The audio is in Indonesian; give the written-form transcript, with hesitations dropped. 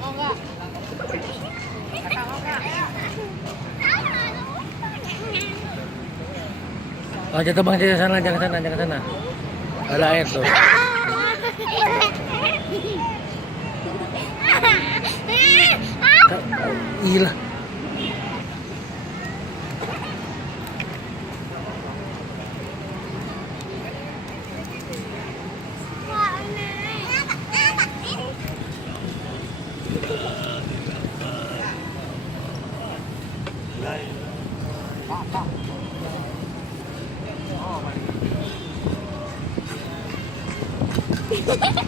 mau nggak? Kakak mau nggak? Oh, jatuh bang, jangan sana, jangan sana, jangan sana. Ada air tuh. Gila. Pak.